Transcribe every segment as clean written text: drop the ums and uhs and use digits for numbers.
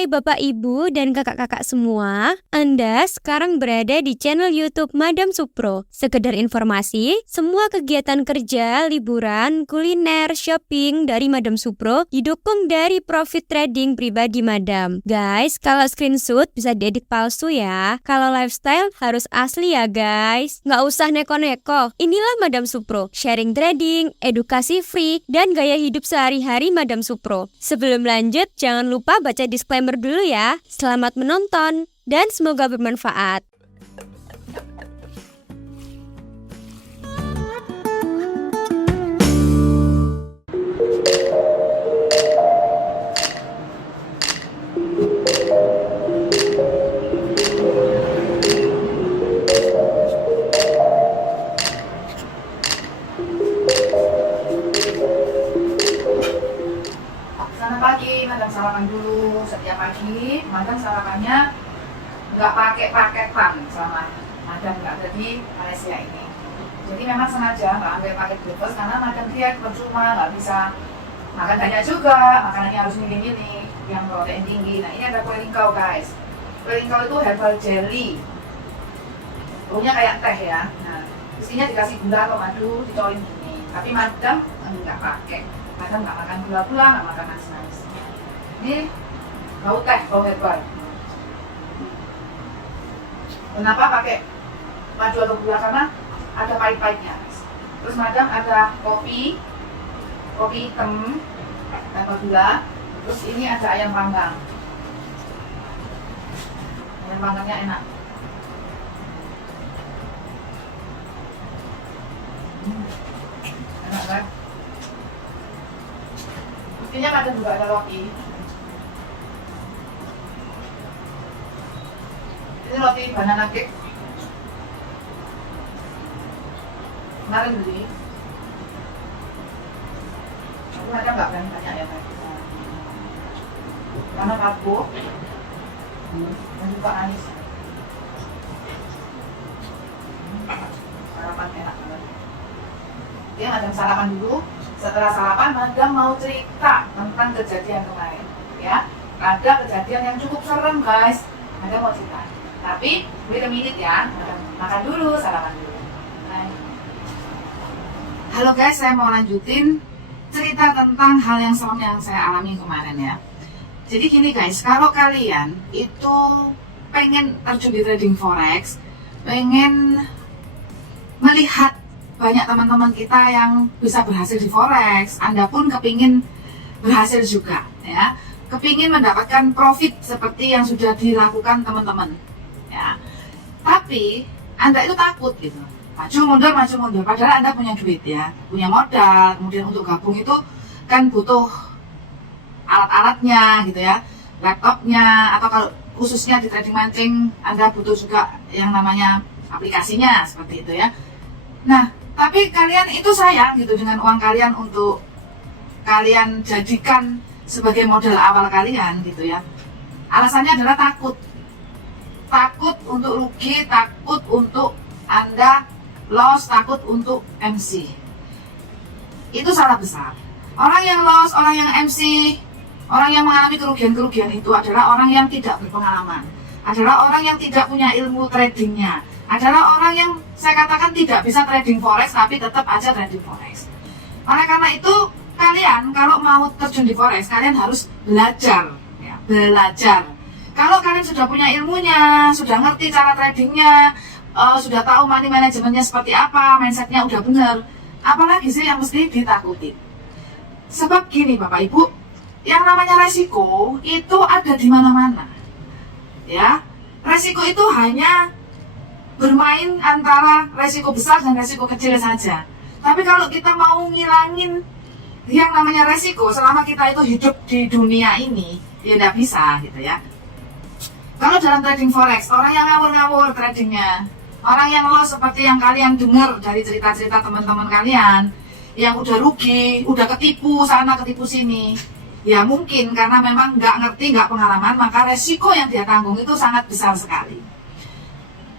Hai Bapak Ibu dan kakak-kakak semua, Anda sekarang berada di channel YouTube Madam Supro. Sekedar informasi, semua kegiatan kerja, liburan, kuliner, shopping dari Madam Supro didukung dari profit trading pribadi Madam. Guys, kalau screenshot bisa diedit palsu ya. Kalau lifestyle harus asli ya guys. Nggak usah neko-neko. Inilah Madam Supro, sharing trading, edukasi free, dan gaya hidup sehari-hari Madam Supro. Sebelum lanjut, jangan lupa baca disclaimer dulu ya. Selamat menonton dan semoga bermanfaat. Selamat pagi, Madam sarapan dulu. Setiap pagi, Madam sarapannya nggak pakai paketan sama Madam nggak ada di Malaysia ini. Jadi memang sengaja nggak ambil paket breakfast karena Madam diet percuma, nggak bisa makan banyak juga, makanannya harus milih-milih yang protein tinggi. Nah ini ada kue lingkau guys. Kue lingkau itu herbal jelly, baunya kayak teh ya. Nah isinya dikasih gula atau madu, dicoin gini. Tapi Madam nggak pakai. Madam nggak makan gula-gula, nggak makan manis-manis. Ini bau teh, bau herbal. Kenapa pakai madu atau gula? Karena ada pahit-pahitnya. Terus Madam ada kopi hitam tanpa gula. Terus ini ada ayam panggang. Ayam panggangnya enak. Enak kan? Buktinya Madam juga ada roti. Ini roti banana cake. Kemarin beli. Tapi Madam nggak banyak ya tadi. Karena karbo dan juga manis. Sarapan enak banget. Oke, Madam sarapan dulu. Setelah sarapan, Madam mau cerita tentang kejadian kemarin, ya. Ada kejadian yang cukup serem, guys. Madam mau cerita. Tapi, wait a minute ya. Madam makan dulu, sarapan dulu. Halo guys, saya mau lanjutin cerita tentang hal yang serem yang saya alami kemarin ya. Jadi gini guys, kalau kalian itu pengen terjun di trading forex, pengen melihat banyak teman-teman kita yang bisa berhasil di forex, Anda pun kepingin berhasil juga ya, kepingin mendapatkan profit seperti yang sudah dilakukan teman-teman ya. Tapi Anda itu takut gitu, maju mundur, padahal Anda punya duit ya, punya modal. Kemudian untuk gabung itu kan butuh alat-alatnya gitu ya, laptopnya, atau kalau khususnya di trading mancing Anda butuh juga yang namanya aplikasinya seperti itu ya. Nah, tapi kalian itu sayang gitu dengan uang kalian untuk kalian jadikan sebagai modal awal kalian gitu ya. Alasannya adalah takut untuk rugi, takut untuk Anda loss, takut untuk MC. Itu salah besar. Orang yang loss, orang yang MC, orang yang mengalami kerugian-kerugian itu adalah orang yang tidak berpengalaman, adalah orang yang tidak punya ilmu tradingnya, adalah orang yang saya katakan tidak bisa trading forex tapi tetap aja trading forex. Oleh karena itu, kalian kalau mau terjun di forex, kalian harus belajar ya, belajar. Kalau kalian sudah punya ilmunya, sudah ngerti cara tradingnya, sudah tahu money manajemennya seperti apa, mindsetnya udah bener, apalagi sih yang mesti ditakuti? Sebab gini Bapak Ibu, yang namanya resiko itu ada di mana-mana ya. Resiko itu hanya bermain antara resiko besar dan resiko kecil saja. Tapi kalau kita mau ngilangin yang namanya resiko selama kita itu hidup di dunia ini, ya tidak bisa gitu ya. Kalau dalam trading forex, orang yang ngawur-ngawur tradingnya, orang yang loss seperti yang kalian dengar dari cerita-cerita teman-teman kalian, yang udah rugi, udah ketipu sana ketipu sini, ya mungkin karena memang nggak ngerti, nggak pengalaman, maka resiko yang dia tanggung itu sangat besar sekali.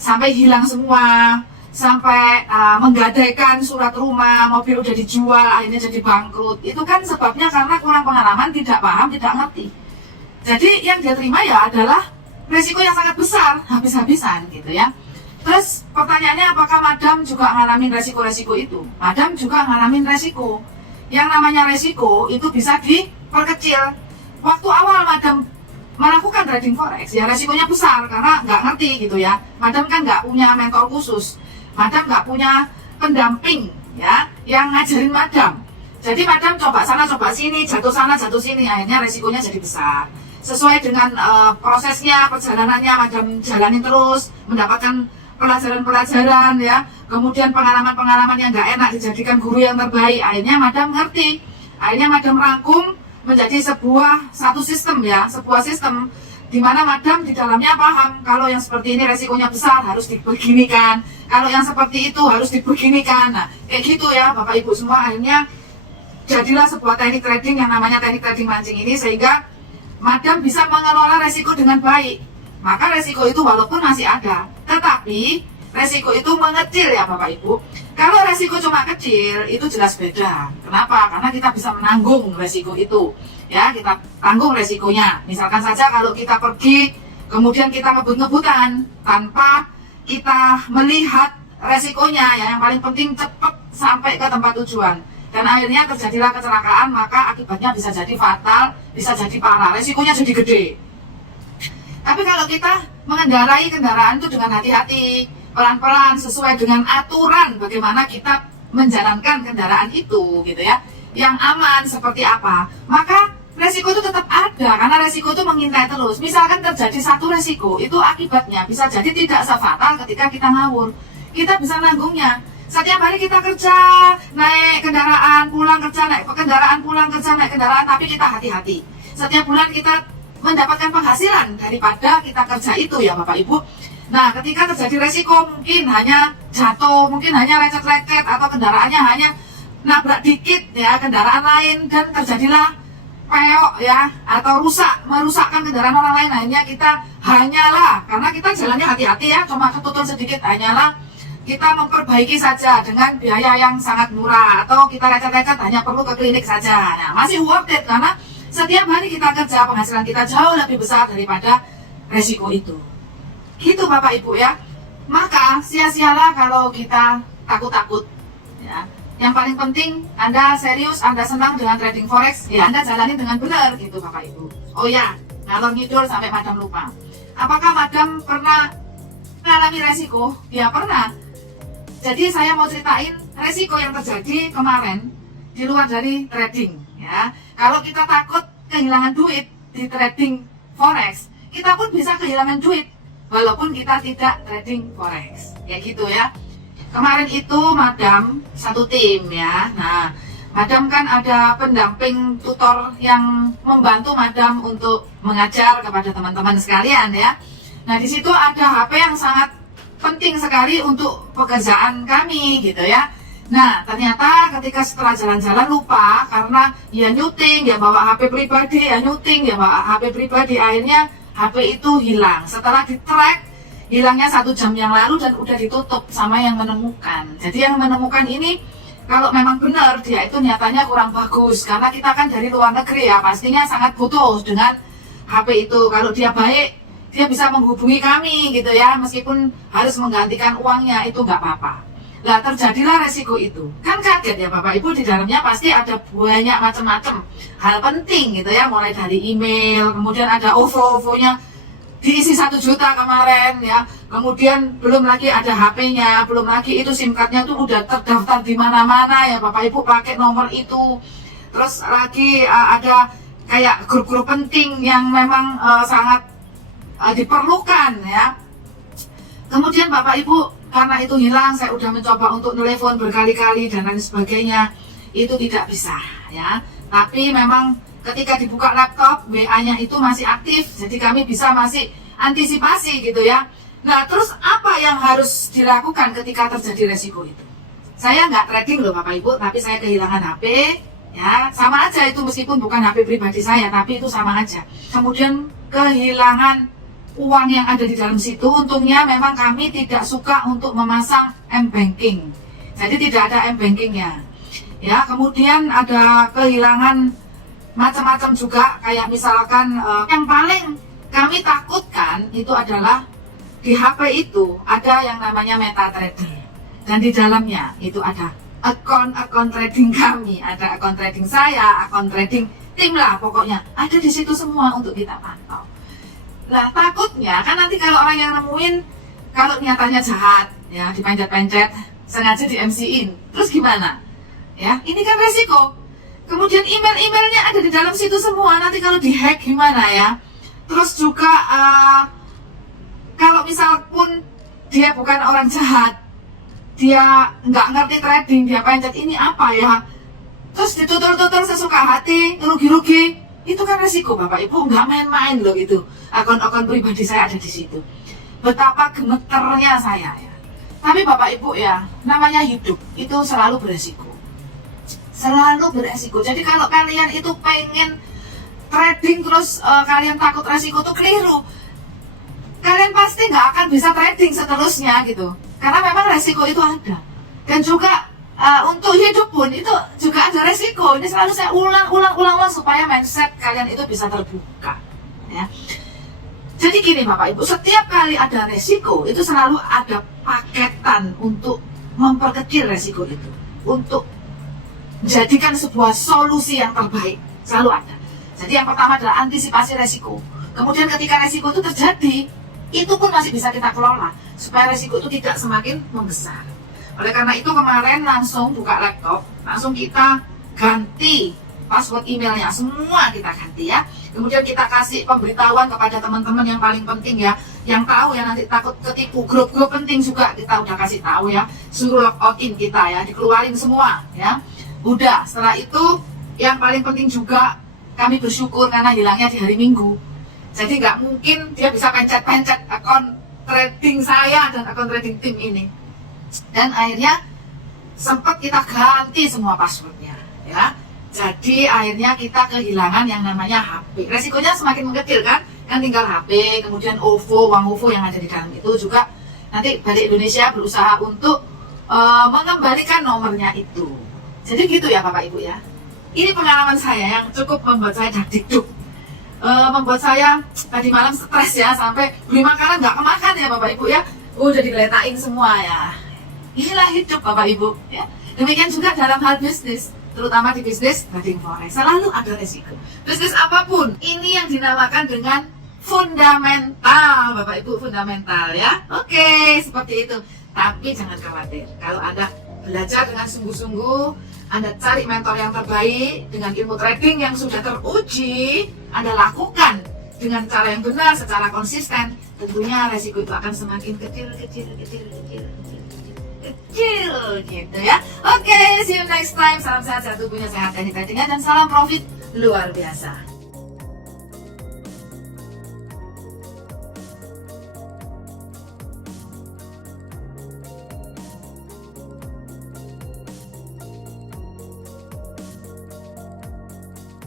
Sampai hilang semua, sampai menggadaikan surat rumah, mobil udah dijual, akhirnya jadi bangkrut. Itu kan sebabnya karena kurang pengalaman, tidak paham, tidak ngerti. Jadi yang dia terima ya adalah resiko yang sangat besar, habis-habisan gitu ya. Terus pertanyaannya, apakah Madam juga ngalamin resiko-resiko itu? Madam juga ngalamin resiko. Yang namanya resiko itu bisa diperkecil. Waktu awal Madam melakukan trading forex ya resikonya besar karena nggak ngerti gitu ya. Madam kan nggak punya mentor khusus, Madam nggak punya pendamping ya yang ngajarin Madam. Jadi Madam coba sana coba sini, jatuh sana jatuh sini, akhirnya resikonya jadi besar. Sesuai dengan prosesnya, perjalanannya Madam jalanin terus, mendapatkan pelajaran-pelajaran ya, kemudian pengalaman-pengalaman yang nggak enak dijadikan guru yang terbaik. Akhirnya Madam ngerti, akhirnya Madam rangkum menjadi satu sistem ya, sebuah sistem di mana Madam di dalamnya paham kalau yang seperti ini resikonya besar harus dibeginikan, kalau yang seperti itu harus dibeginikan. Nah, kayak gitu ya Bapak Ibu semua. Akhirnya jadilah sebuah teknik trading yang namanya teknik trading mancing ini, sehingga Madam bisa mengelola resiko dengan baik. Maka resiko itu walaupun masih ada, tetapi resiko itu mengecil ya Bapak Ibu. Kalau resiko cuma kecil, itu jelas beda. Kenapa? Karena kita bisa menanggung resiko itu. Ya, kita tanggung resikonya. Misalkan saja kalau kita pergi, kemudian kita ngebut-ngebutan, tanpa kita melihat resikonya, ya yang paling penting cepat sampai ke tempat tujuan. Dan akhirnya terjadilah kecelakaan, maka akibatnya bisa jadi fatal, bisa jadi parah, resikonya jadi gede. Tapi kalau kita mengendarai kendaraan itu dengan hati-hati, pelan-pelan sesuai dengan aturan bagaimana kita menjalankan kendaraan itu gitu ya, yang aman seperti apa, maka resiko itu tetap ada karena resiko itu mengintai terus. Misalkan terjadi satu resiko, itu akibatnya bisa jadi tidak sefatal ketika kita ngawur. Kita bisa nanggungnya. Setiap hari kita kerja, naik kendaraan, pulang kerja, naik kendaraan, pulang kerja, naik kendaraan, tapi kita hati-hati. Setiap bulan kita mendapatkan penghasilan daripada kita kerja itu ya Bapak Ibu. Nah, ketika terjadi resiko, mungkin hanya jatuh, mungkin hanya lecet-lecet, atau kendaraannya hanya nabrak dikit ya kendaraan lain, dan terjadilah peok ya, atau merusakkan kendaraan orang lain. Akhirnya kita hanyalah, karena kita jalannya hati-hati ya, cuma ketutul sedikit, hanyalah kita memperbaiki saja dengan biaya yang sangat murah, atau kita lecet-lecet hanya perlu ke klinik saja. Nah, masih worth it karena setiap hari kita kerja, penghasilan kita jauh lebih besar daripada resiko itu. Gitu Bapak Ibu ya. Maka sia-sialah kalau kita takut-takut ya. Yang paling penting Anda serius, Anda senang dengan trading forex, ya Anda jalani dengan benar gitu Bapak Ibu. Oh ya, ngalor ngidul sampai Madam lupa. Apakah Madam pernah mengalami resiko? Ya pernah. Jadi saya mau ceritain resiko yang terjadi kemarin di luar dari trading ya. Kalau kita takut kehilangan duit di trading forex, kita pun bisa kehilangan duit walaupun kita tidak trading forex, ya gitu ya. Kemarin itu Madam satu tim ya. Nah, Madam kan ada pendamping tutor yang membantu Madam untuk mengajar kepada teman-teman sekalian ya. Nah, di situ ada HP yang sangat penting sekali untuk pekerjaan kami gitu ya. Nah, ternyata ketika setelah jalan-jalan lupa karena ya nyuting, ya bawa HP pribadi, ya nyuting, ya bawa HP pribadi, akhirnya HP itu hilang. Setelah di-track, hilangnya 1 jam yang lalu dan udah ditutup sama yang menemukan. Jadi yang menemukan ini kalau memang benar dia itu nyatanya kurang bagus, karena kita kan dari luar negeri ya, pastinya sangat butuh dengan HP itu. Kalau dia baik, dia bisa menghubungi kami gitu ya, meskipun harus menggantikan uangnya, itu nggak apa-apa. Nah, terjadilah resiko itu. Kan kaget ya Bapak Ibu, di dalamnya pasti ada banyak macam-macam hal penting gitu ya, mulai dari email, kemudian ada OVO-nya diisi 1 juta kemarin ya. Kemudian belum lagi ada HP-nya, belum lagi itu SIM card-nya tuh udah terdaftar di mana-mana ya Bapak Ibu, pakai nomor itu. Terus lagi ada kayak grup-grup penting yang memang sangat diperlukan ya. Kemudian Bapak Ibu, karena itu hilang, saya udah mencoba untuk telepon berkali-kali dan lain sebagainya, itu tidak bisa ya. Tapi memang ketika dibuka laptop, WA-nya itu masih aktif, jadi kami bisa masih antisipasi gitu ya. Nah, terus apa yang harus dilakukan ketika terjadi resiko itu? Saya nggak trading loh Bapak Ibu, tapi saya kehilangan HP ya, sama aja itu, meskipun bukan HP pribadi saya, tapi itu sama aja. Kemudian kehilangan uang yang ada di dalam situ. Untungnya memang kami tidak suka untuk memasang M-Banking, jadi tidak ada M-Bankingnya ya. Kemudian ada kehilangan macam-macam juga. Kayak misalkan yang paling kami takutkan itu adalah di HP itu ada yang namanya MetaTrader, dan di dalamnya itu ada akun trading kami, ada akun trading saya, akun trading tim lah, pokoknya ada di situ semua untuk kita pantau. Nah, takutnya kan nanti kalau orang yang nemuin, kalau niatannya jahat ya, dipencet-pencet, sengaja di MC-in, terus gimana? Ya, ini kan resiko. Kemudian email-emailnya ada di dalam situ semua, nanti kalau dihack gimana ya? Terus juga kalau misal pun dia bukan orang jahat, dia nggak ngerti trading, dia pencet ini apa ya, terus ditutur-tutur sesuka hati, rugi-rugi, itu kan resiko Bapak Ibu, nggak main-main loh itu. Akun-akun pribadi saya ada di situ. Betapa gemeternya saya ya. Tapi Bapak Ibu ya, namanya hidup itu selalu beresiko. Selalu beresiko. Jadi kalau kalian itu pengen trading terus kalian takut resiko, itu keliru. Kalian pasti nggak akan bisa trading seterusnya gitu. Karena memang resiko itu ada. Dan juga untuk hidup pun itu juga ada resiko. Ini selalu saya ulang supaya mindset kalian itu bisa terbuka. Ya. Jadi gini Bapak Ibu, setiap kali ada resiko itu selalu ada paketan untuk memperkecil resiko itu, untuk jadikan sebuah solusi yang terbaik, selalu ada. Jadi yang pertama adalah antisipasi resiko. Kemudian ketika resiko itu terjadi, itu pun masih bisa kita kelola supaya resiko itu tidak semakin membesar. Oleh karena itu kemarin langsung buka laptop, langsung kita ganti password emailnya, semua kita ganti ya. Kemudian kita kasih pemberitahuan kepada teman-teman yang paling penting ya, yang tahu ya, nanti takut ketipu. Grup-grup penting juga kita udah kasih tahu ya, suruh login kita ya, dikeluarin semua ya. Udah, setelah itu yang paling penting juga kami bersyukur karena hilangnya di hari Minggu. Jadi nggak mungkin dia bisa pencet-pencet akun trading saya dan akun trading tim ini. Dan akhirnya sempat kita ganti semua passwordnya ya. Jadi akhirnya kita kehilangan yang namanya HP. Resikonya semakin mengecil kan tinggal HP, kemudian OVO, uang OVO yang ada di dalam itu juga. Nanti balik Indonesia berusaha untuk mengembalikan nomornya itu. Jadi gitu ya Bapak Ibu ya. Ini pengalaman saya yang cukup membuat saya dakdikduk, membuat saya tadi malam stres ya, sampai beli makanan nggak kemakan ya Bapak Ibu ya. Udah digeletain semua ya. Inilah hidup Bapak Ibu ya. Demikian juga dalam hal bisnis, terutama di bisnis trading forex, selalu ada resiko. Bisnis apapun, ini yang dinamakan dengan fundamental Bapak Ibu, fundamental ya. Oke, seperti itu. Tapi jangan khawatir, kalau Anda belajar dengan sungguh-sungguh, Anda cari mentor yang terbaik dengan ilmu trading yang sudah teruji, Anda lakukan dengan cara yang benar, secara konsisten, tentunya resiko itu akan semakin kecil gitu ya. Oke, see you next time. Salam sehat, sehat tubuhnya sehat, dan tradingnya, dan salam profit luar biasa.